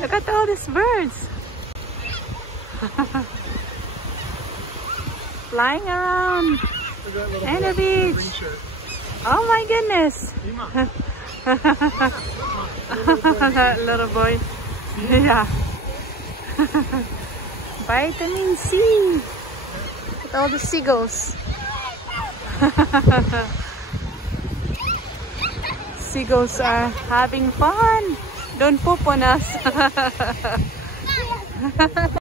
Look at all these birds. Flying around in the beach. Oh my goodness. That little boy. Yeah. Vitamin C. Look at all the seagulls. Seagulls are having fun. Don't poop on us.